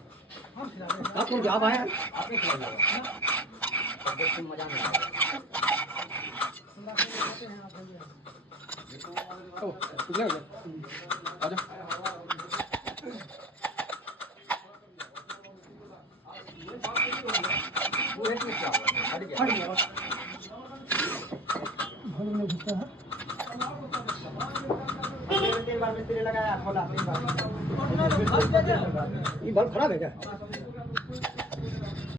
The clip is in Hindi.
आपको जॉब आया आपने खिलाया देखो मजा नहीं आया। ओ कितना हो गया आजा वो एक में क्या हुआ हट गया भाई में घुसा है तेल बार में तेल लगाया खोला ये बल्ब खराब है क्या?